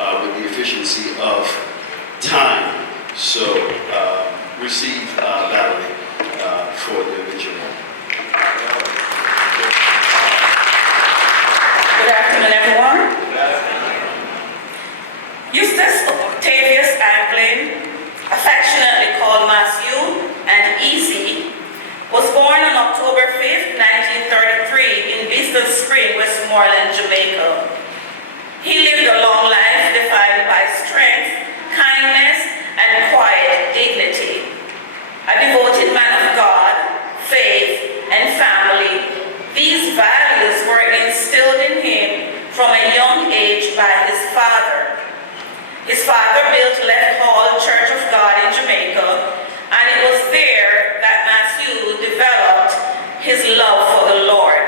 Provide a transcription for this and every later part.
with the efficiency of time. So receive Valerie for the obituary. Good afternoon, everyone. Eustace Octavius Anglin, affectionately called Matthew and Easy, was born on October 5th, 1933 in Beeston Spring, Westmoreland, Jamaica. He lived a long life defined by strength, kindness, and quiet dignity. A devoted man of God, faith, and family, these values were instilled in him from a young age by his father. His father built Left Hall Church of God in Jamaica, and it was there that Matthew developed his love for the Lord.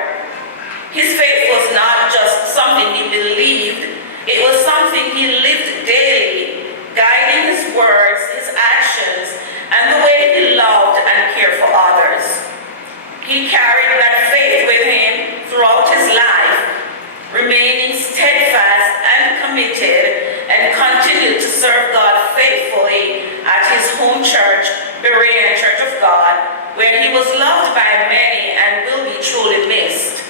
His faith was not just something he believed, it was something he lived daily, guiding his words, his actions, and the way he loved and cared for others. He carried that faith with him throughout his life, remaining steadfast and committed, and continued to serve God faithfully at his home church, BEREAN Church of God, where he was loved by many and will be truly missed.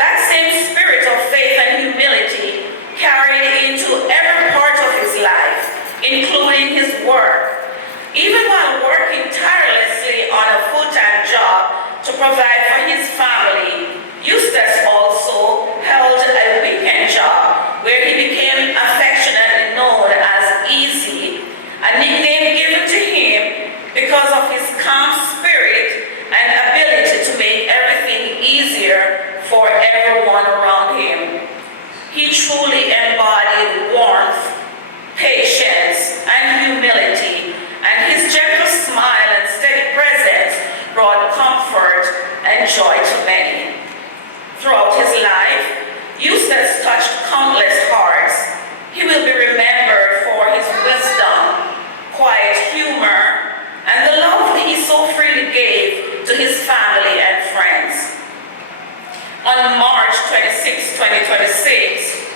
That same spirit of faith and humility carried into every part of his life, including his work. Even while working tirelessly on a full-time job to provide for his family, Eustace also held a weekend job where he became affectionately known as Easy, a nickname given to him because of his calm spirit and ability to make everything easier for everyone around him. He truly embodied warmth, patience, and humility, and his gentle smile and steady presence brought comfort and joy to many. Throughout his life, Eustace touched countless hearts. He will be remembered for his wisdom, quiet humor, and the love he so freely gave to his family and friends. On March 26, 2026,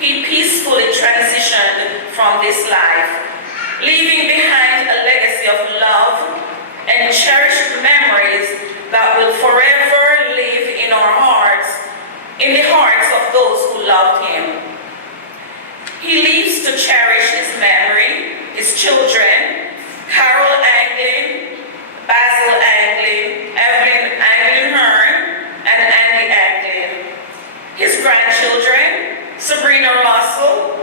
he peacefully transitioned from this life, leaving behind a legacy of love and cherished memories that will forever live in our hearts, in the hearts of those who loved him. He leaves to cherish his memory, his children, Carol Anglin, Basil Anglin, Evelyn Anglin Hearn, and Andy Anglin. His grandchildren, Sabrina Russell,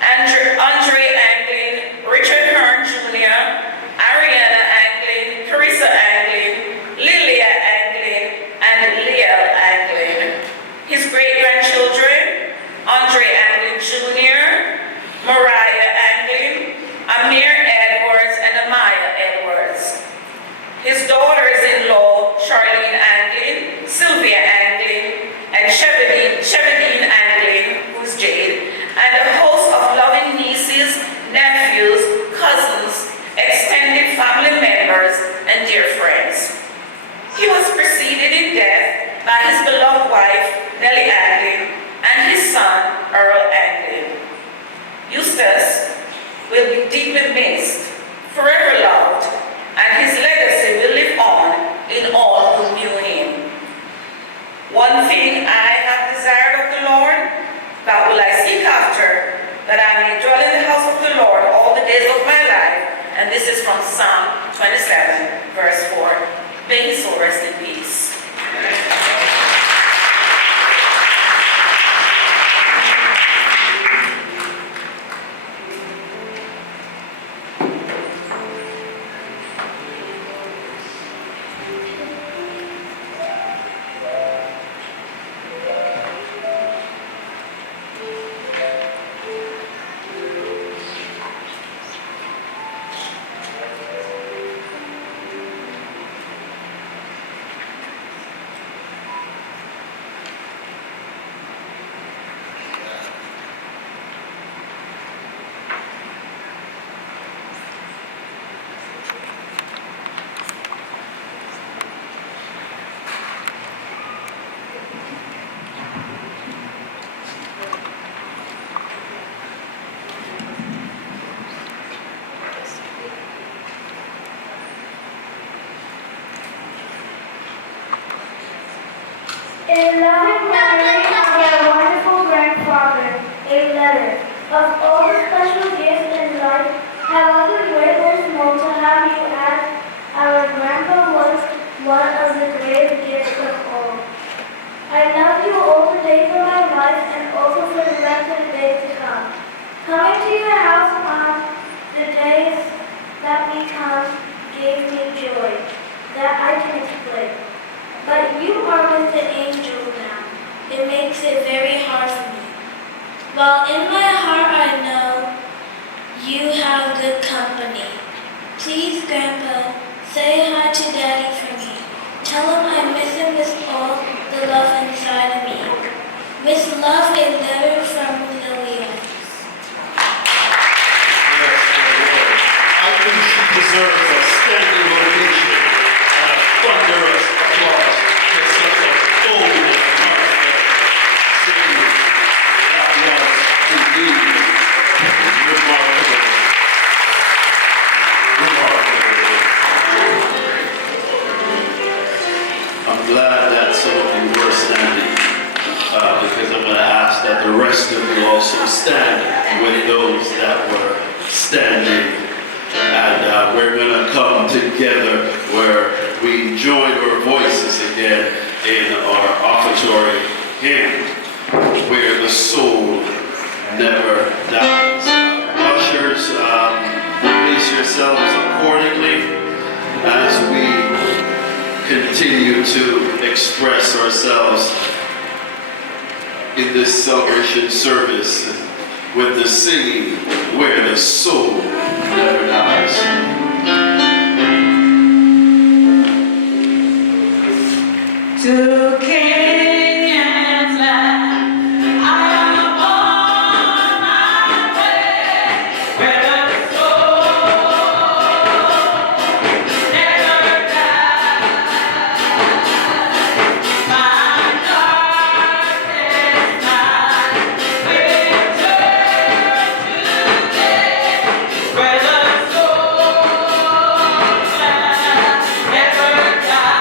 Andre Anglin, Richard Hearn Jr., Ariana Anglin, Carissa Anglin, Lilia Anglin, and Leah Anglin. His great-grandchildren, Andre Anglin Jr., Mariah Anglin, Amir Edwards, and Amaya Edwards. His daughters-in-law, Charlene Anglin, Sylvia Anglin, and Shevadine Anglin, who's Jade, and a host of loving nieces, nephews, cousins, extended family members, and dear friends. He was preceded in death by his beloved wife, Nellie Anglin, and his son, Earl Anglin. Eustace will be deeply missed, forever loved, and his legacy will live on in all who knew him. One thing I have desired of the Lord, that will I seek after, that I may dwell in the house of the Lord all the days of my life. And this is from Psalm 27, verse 4. May his soul rest in peace. Coming to your house on the days that we come gave me joy that I can explain. But you are with the angels now. It makes it very hard for me. While in my heart I know you have good company. Please, Grandpa, say hi to Daddy for me. Tell him I miss him with all the love inside of me. With love, a letter from Lillian. Yes, my Lord. I think she deserves a standing ovation and a thunderous applause for such a bold and heartfelt statement. That was indeed remarkable. I'm glad that some of you were standing, because I'm going to ask that the rest of you also stand with those that were standing. And we're going to come together where we join our voices again in our offertory hymn, Where the Soul Never Dies. Ushers, place yourselves accordingly as we continue to express ourselves in this celebration service with the singing, Where the Soul Never Dies. To Kenyans land, I am on my way, where the soul never dies. My darkest night will turn to day, where the soul never dies.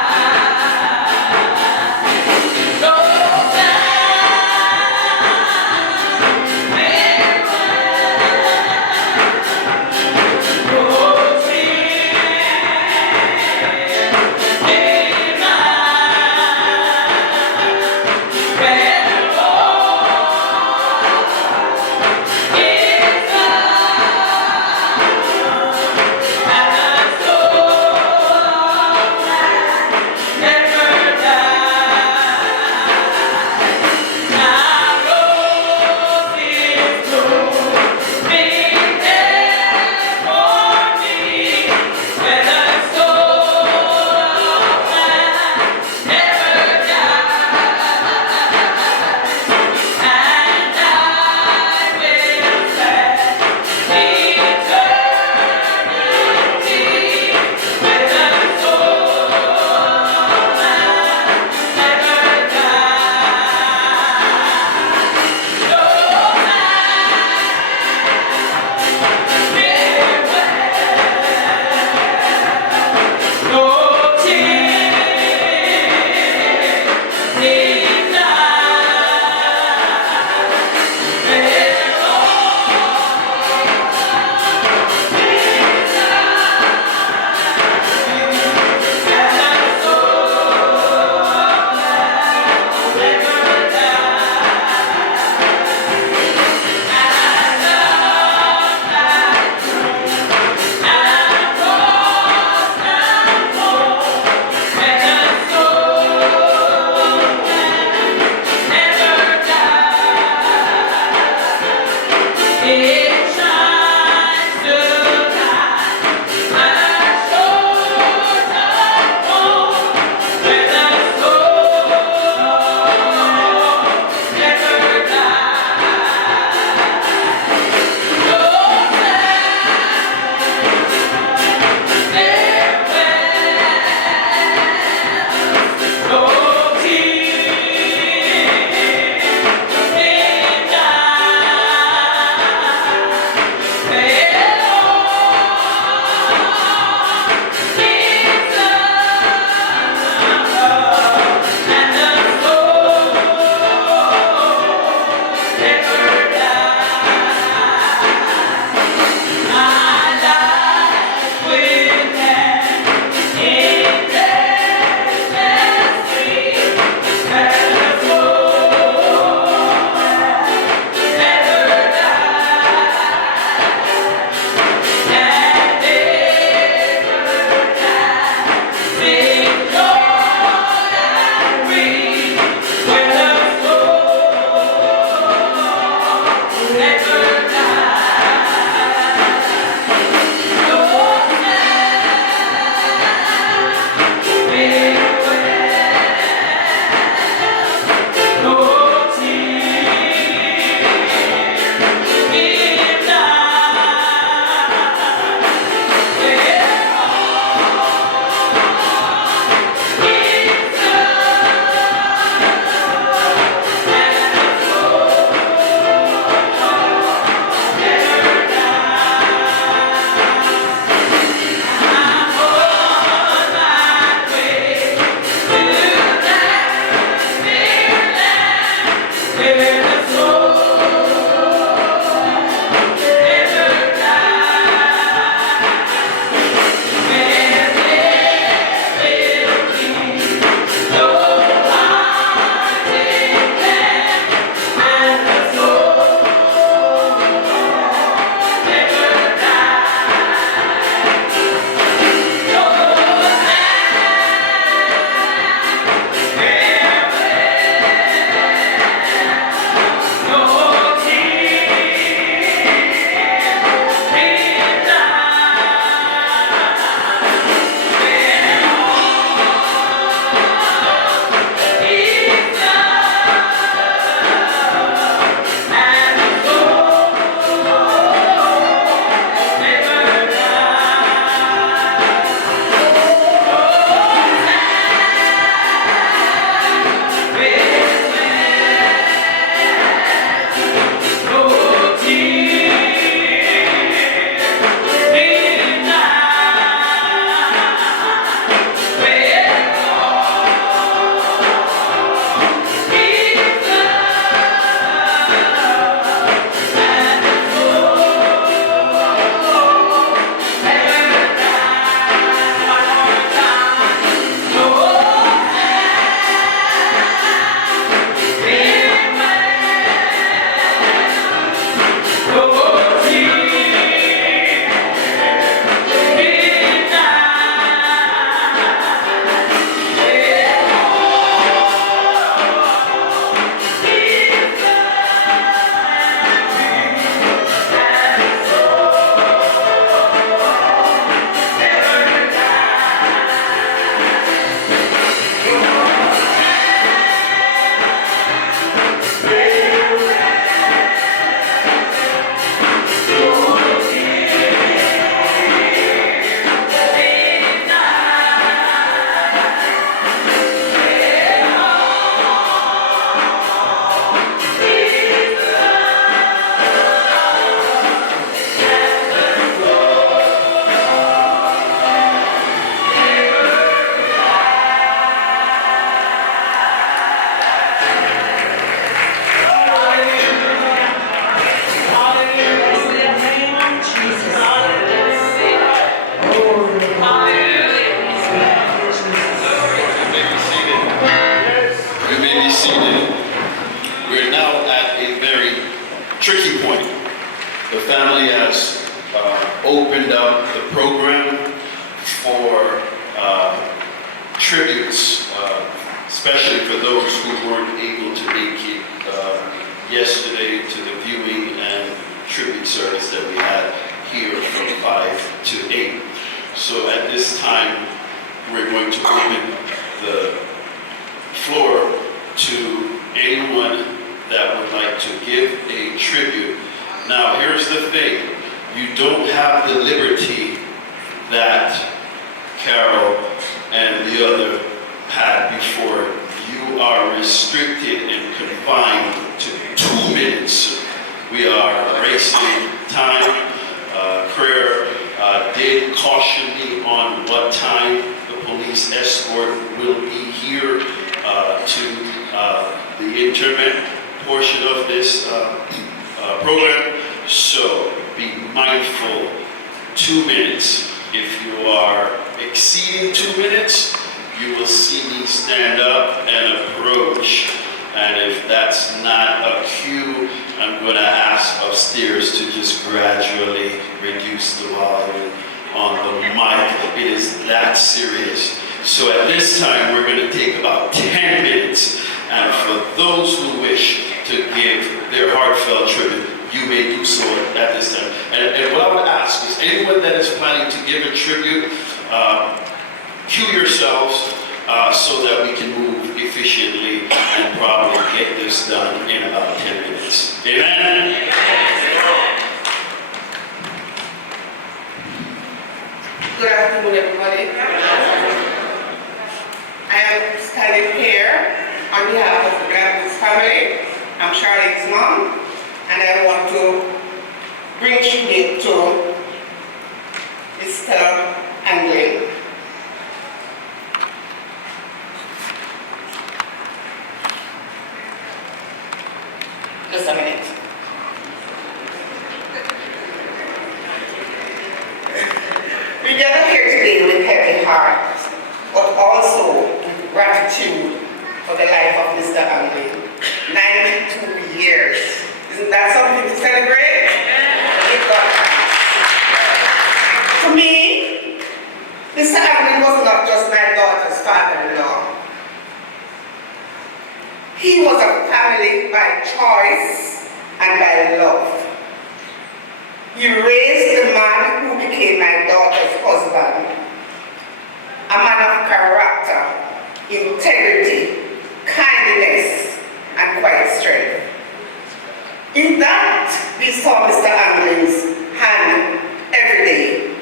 The family has opened up the program for tributes, especially for those who weren't able to make it yesterday to the viewing and tribute service that we had here from 5 to 8. So at this time, we're going to open the floor to anyone that would like to give a tribute. Now, here's the thing. You don't have the liberty that Carol and the other had before. You are restricted and confined to 2 minutes. We are racing time. Prayer did caution me on what time the police escort will be here to the interment portion of this program. So be mindful, 2 minutes. If you are exceeding 2 minutes, you will see me stand up and approach. And if that's not a cue, I'm going to ask upstairs to just gradually reduce the volume on the mic. It is that serious. So at this time, we're going to take about 10 minutes. And for those who wish to give their heartfelt tribute, you give a tribute, cue yourselves so that we can move efficiently and probably get this done in about 10 minutes. Amen? Good afternoon, everybody. I am standing here on behalf of the Gladys family. I'm Charlotte's mom, and I want to bring tribute to Mr. Anglin. Just a minute. We gather here today with heavy hearts, but also with gratitude for the life of Mr. Anglin. 92 years. Isn't that something to celebrate? Give God thanks. To me, Mr. Anglin was not just my daughter's father-in-law. He was a family by choice and by love. He raised the man who became my daughter's husband, a man of character, integrity, kindness, and quiet strength. In that, we saw Mr. Anglin's hand every day.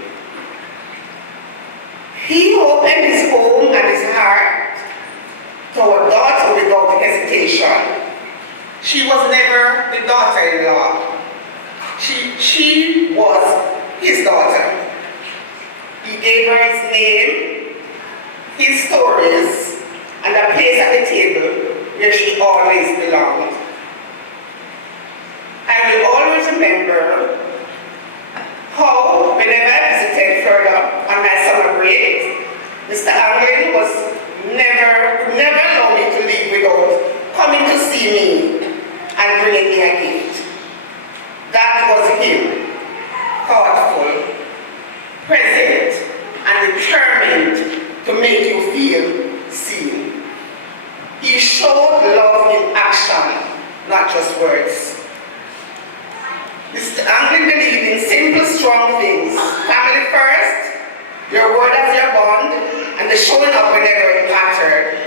He opened his home and his heart to our daughter without hesitation. She was never the daughter-in-law. She was his daughter. He gave her his name, his stories, and a place at the table where she always belonged. I will always remember how, whenever I visited further on my summer break, Mr. Anglin never allowed me to leave without coming to see me and bringing me a gift. That was him, thoughtful, present, and determined to make you feel seen. He showed love in action, not just words. Mr. Anglin believed in simple, strong things. Family first, your word as your bond, and the showing up whenever it mattered.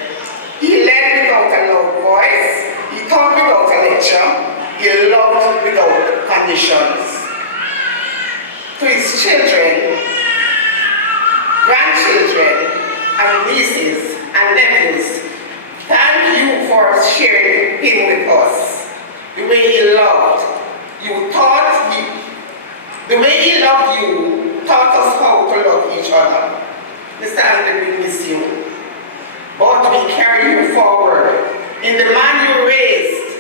He led without a loud voice. He taught without a lecture. He loved without conditions. To his children, grandchildren, and nieces and nephews, thank you for sharing him with us. The way he loved you taught us how to love each other. Mr. Anglin, we miss you. But we carry you forward in the man you raised,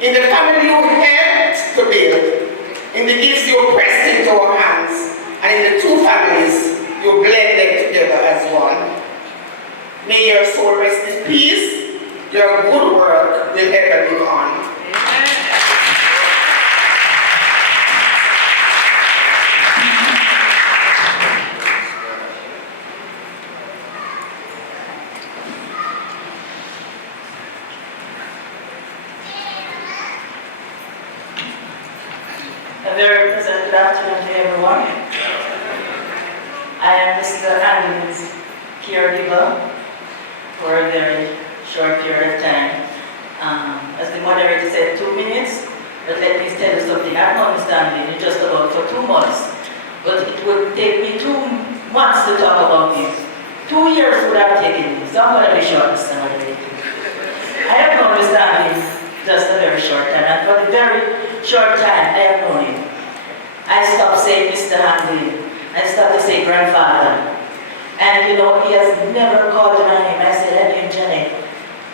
in the family you helped to build, in the gifts you pressed into our hands, and in the two families you blended together as one. May your soul rest in peace. Your good work will ever live on. A very pleasant good afternoon to everyone. I am Mr. Anglin's caregiver for a very short period of time. As the moderator said, 2 minutes, but let me tell you something. I've known Mr. Anglin just about for 2 months, but it would take me 2 months to talk about this. 2 years would have taken me, so I'm going to be short, Mr. Moderator. I have known Mr. Anglin just a very short time, and for the very short time I have known him, I stopped saying Mr. Anglin. I stopped to say grandfather. And you know, he has never called my name. I said, I named Janet.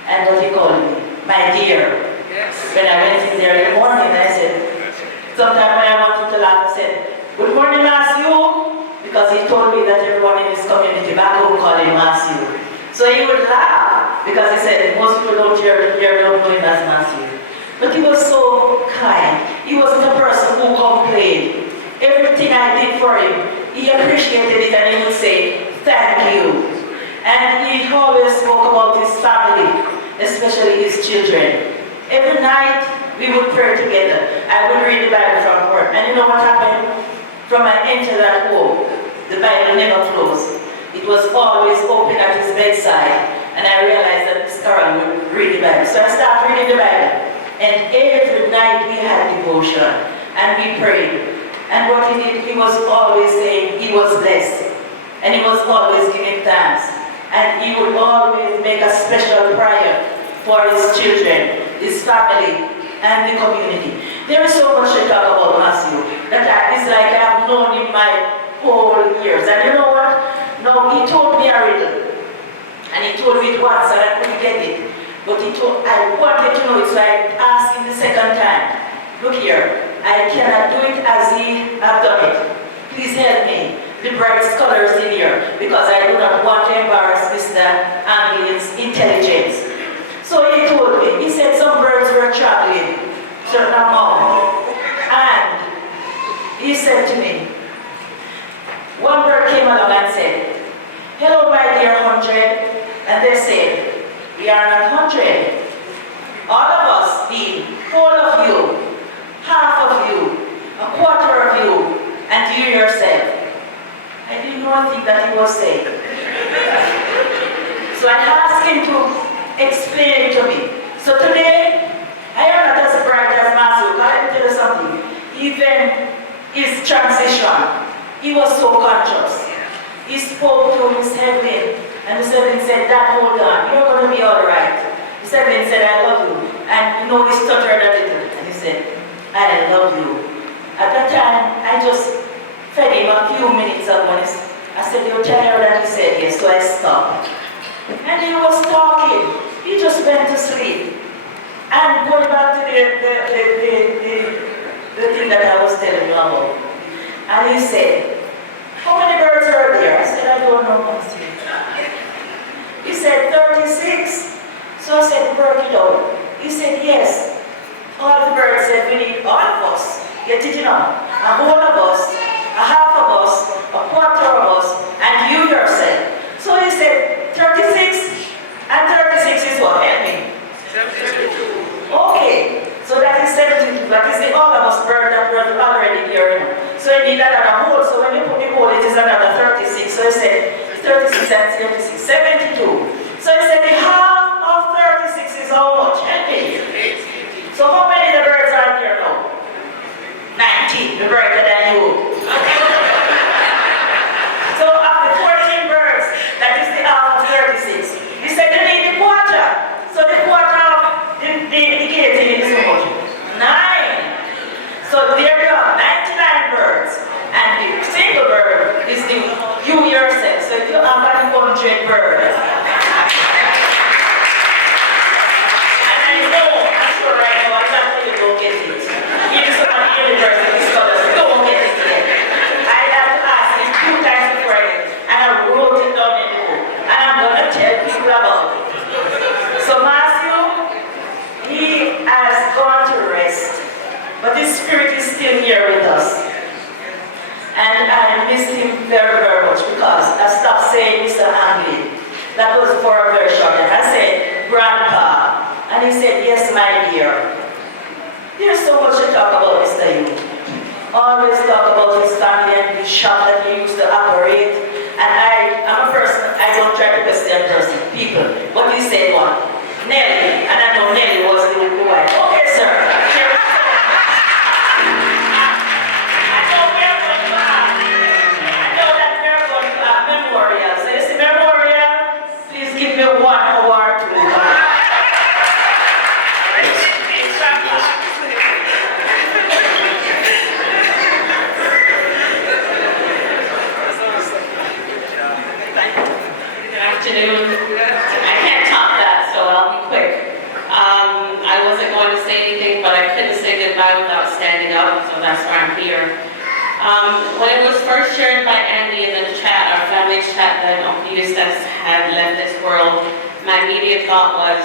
And what he called me? My dear. Yes. When I went in there in the morning, I said, sometime when I wanted to laugh, I said, good morning, Matthew. Because he told me that everyone in his community back home called him Matthew. So he would laugh because he said, most people don't don't know him as Matthew. But he was so kind. He wasn't a person who complained. Everything I did for him, he appreciated it and he would say, thank you. And he always spoke about his family, especially his children. Every night we would pray together. I would read the Bible from her. And you know what happened? from I entered that home, the Bible never closed. It was always open at his bedside, and I realized that Miss Carol would read the Bible. So I started reading the Bible, and every night we had devotion, and we prayed. And what he did, he was always saying he was blessed, and he was always giving thanks, and he would always make a special prayer for his children, his family, and the community. There is so much to talk about Matthew that is like I've known him my whole years. And you know what? No, he told me a riddle. And he told me it once and I couldn't get it. But I wanted to know it, so I asked him the second time. Look here, I cannot do it as he have done it. Please help me. The bright scholars in here, because I do not want to embarrass Mr. Anglin's intelligence. So he told me, he said some birds were traveling certain amount. And he said to me, one bird came along and said, hello my dear 100. And they said, we are not 100. All of us being all of you, half of you, a quarter of you, and you yourself. I didn't know a thing that he was saying. So I asked him to explain it to me. So today, I am not as bright as Matthew. Let me tell you something. Even his transition, he was so conscious. He spoke to Miss Evelyn, and Miss Evelyn said, Dad, hold on, you're going to be all right. Miss Evelyn said, I love you. And you know, he stuttered a little, and he said, I love you. At that time, I just fed him a few minutes of once. I said, you're tired? And he said, yes, so I stopped. And he was talking. He just went to sleep. And going back to the thing that I was telling you about. And he said, how many birds are there? I said, I don't know. He said, 36. So I said, work it out. He said, yes. All the birds said, we need all of us. Get it, you know? A whole of us, a half of us, a quarter of us, and you yourself. So he said, 36, and 36 is what? Help me. 72. Okay, so that is 72. That is the all of us bird that were already here. You know? So you need another whole. So when you put the whole, it is another 36. So he said, 36 and 36, 72. So he said, the half of 36 is how much? Help me. So how many of the birds are here now? 19, the brighter than you. So of the 14 birds, that is the half of 36. He said you need the quarter. So the quarter of the 18 is how much? 9. So there you are, 99 birds. And the single bird is the you yourself. So if you have 100 birds, and I know, I'm sure right now, I'm not saying you don't get it. Even some of the university scholars don't get it yet. I have to ask him 2 times before and I wrote it down in the book. And I'm going to tell people about it. So Matthew, he has gone to rest, but his spirit is still here with us. And I miss him very, very much because I stopped saying Mr. Anglin. That was for a very short time. I said, Grandpa. And he said, yes, my dear. There's so much to talk about, Mr. Yu. Always talk about his family and the shop that he used to operate. And I'm a person, I don't try to question people. But he said what? Nelly. And I know Nelly was the wife. Okay, sir. I can't top that, so I'll be quick. I wasn't going to say anything, but I couldn't say goodbye without standing up, so that's why I'm here. When it was first shared by Andy in the chat, our family chat, that Uncle Eustace had left this world, my immediate thought was,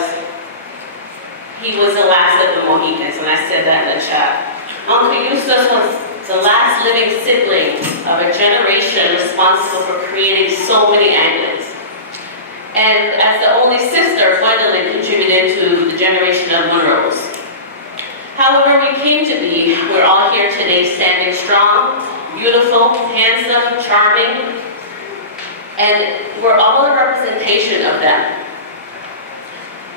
he was the last of the Mohicans, and I said that in the chat. Uncle Eustace was the last living sibling of a generation responsible for creating so many Anglins. And as the only sister, Gwendolyn contributed to the generation of Monroes. However we came to be, we're all here today standing strong, beautiful, handsome, charming, and we're all a representation of them.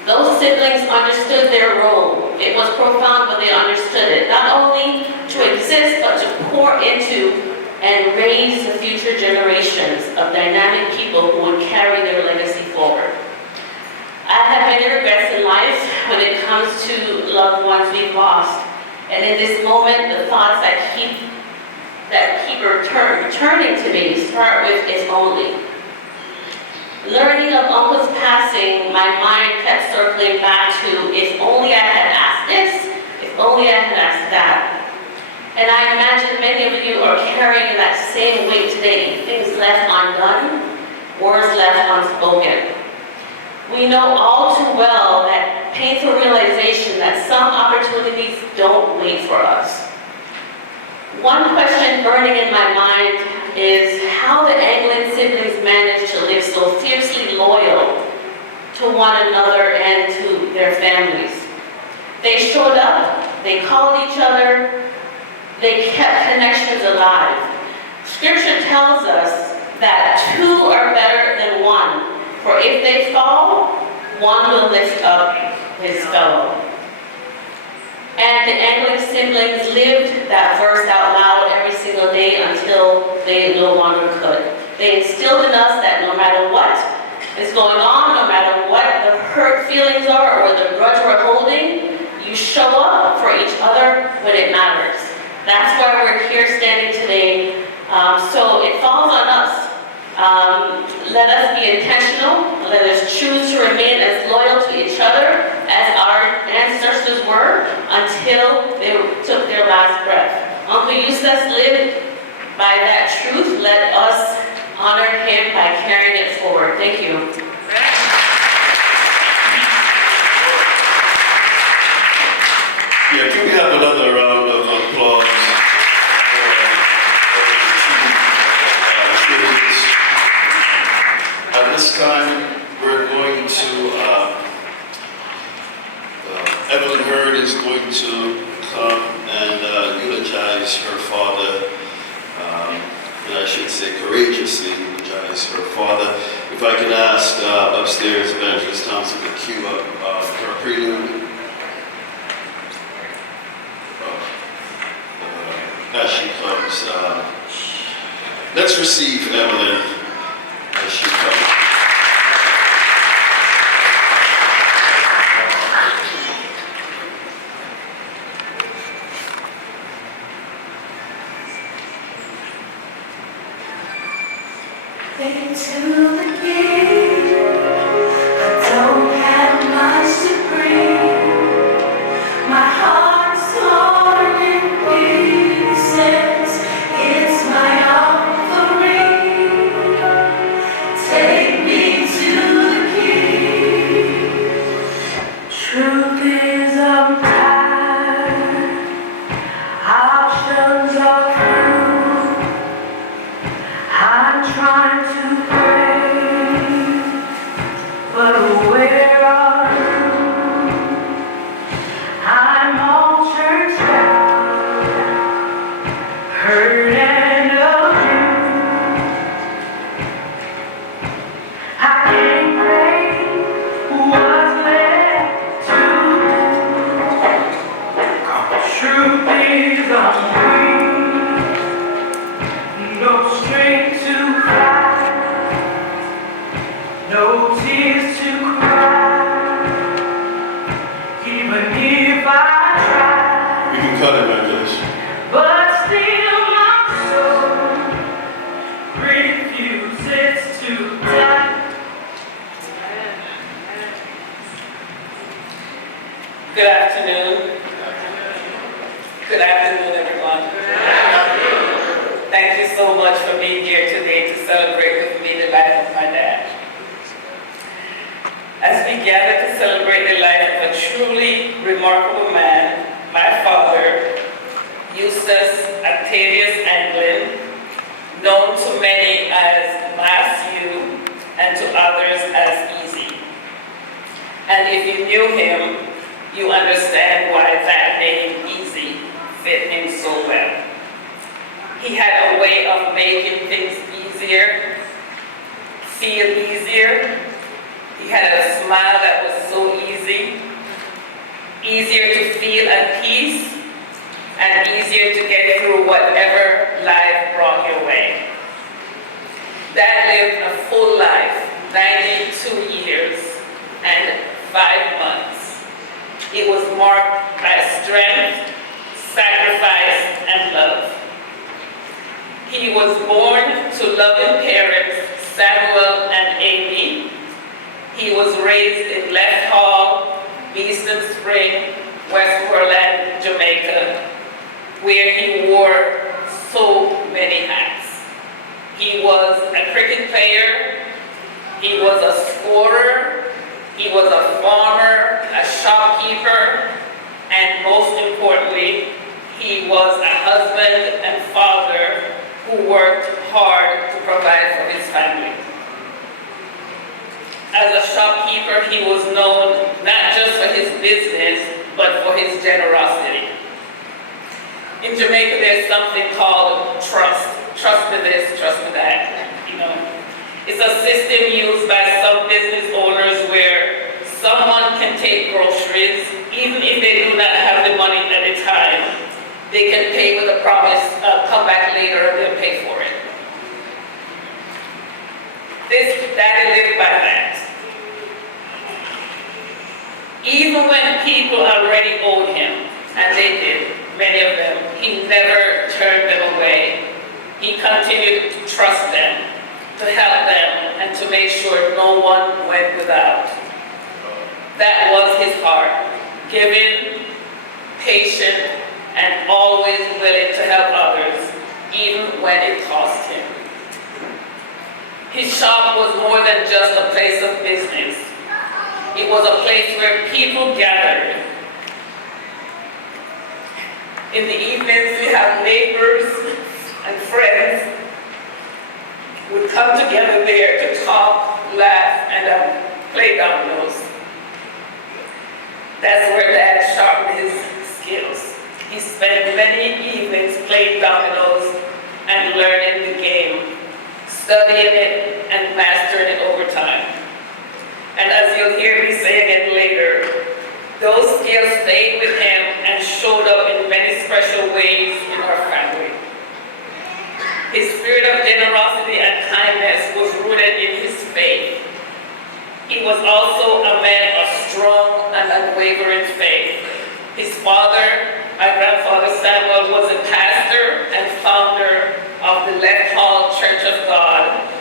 Those siblings understood their role. It was profound, but they understood it. Not only to exist, but to pour into and raise the future generations of dynamic people who would carry their legacy forward. I have many regrets in life when it comes to loved ones we've lost. And in this moment, the thoughts that keep returning to me start with "if only." Learning of Uncle's passing, my mind kept circling back to "if only I had asked this, if only I had asked that." And I imagine many of you are carrying that same weight today, things left undone, words left unspoken. We know all too well that painful realization that some opportunities don't wait for us. One question burning in my mind is how the Anglin siblings managed to live so fiercely loyal to one another and to their families. They showed up, they called each other, they kept connections alive. Scripture tells us that two are better than one, for if they fall, one will lift up his fellow. And the Anglin siblings lived that verse out loud every single day until they no longer could. They instilled in us that no matter what is going on, no matter what the hurt feelings are or the grudge we're holding, you show up for each other when it matters. That's why we're here standing today. So it falls on us. Let us be intentional. Let us choose to remain as loyal to each other as our ancestors were until they took their last breath. Uncle Eustace lived by that truth. Let us honor him by carrying it forward. Thank you. Yeah, can we have another round of applause for those two tributes? At this time, we're going to, Evelyn Hurd is going to come and eulogize her father, and I should say courageously eulogize her father. If I can ask upstairs Evangelist Thompson to cue up her prelude. As she comes, let's receive Evelyn as she comes. To the King, I don't have much to bring. My heart's torn in pieces. It's my offering. Take me to the King. Truth is I'm tired. Options are few. I'm trying to pray, but where are you? I'm all churched out, hurt and abused. I can't pray what's left to do. Truth is I'm weak, no strength to cry, no tears to cry, even if I try. You can cut it like this. But still my soul refuses to die. Good afternoon. Good afternoon, everyone. Thank you so much for being here today to celebrate with me the life of my dad. As we gather to celebrate the life of a truly remarkable man, my father, Eustace Octavius Anglin, known to many as Matthew and to others as Easy. And if you knew him, you understand why that name Easy fit him so well. He had a easier, feel easier. He had a smile that was so easy, easier to feel at peace, and easier to get through whatever life brought your way. Dad lived a full life, 92 years and 5 months. It was marked by strength, sacrifice, and love. He was born to loving parents, Samuel and Amy. He was raised in Left Hall, Beeston Spring, Westmoreland, Jamaica, where he wore so many hats. He was a cricket player, he was a scorer, he was a farmer, a shopkeeper, and most importantly, he was a husband and father who worked hard to provide for his family. As a shopkeeper, he was known not just for his business, but for his generosity. In Jamaica, there's something called trust. Trust me this, trust me that, you know. It's a system used by some business owners where someone can take groceries, even if they do not have the money at the time. They can pay with a promise, come back later and they'll pay for it. This daddy lived by that. Even when people already owed him, and they did, many of them, he never turned them away. He continued to trust them, to help them, and to make sure no one went without. That was his heart, giving, patient, and always willing to help others, even when it cost him. His shop was more than just a place of business. It was a place where people gathered. In the evenings, we have neighbors and friends would come together there to talk, laugh, and play dominoes. That's where Dad sharpened his skills. He spent many evenings playing dominoes and learning the game, studying it and mastering it over time. And as you'll hear me say again later, those skills stayed with him and showed up in many special ways in our family. His spirit of generosity and kindness was rooted in his faith. He was also a man of strong and unwavering faith. His father, my grandfather Samuel, was a pastor and founder of the Left Hall Church of God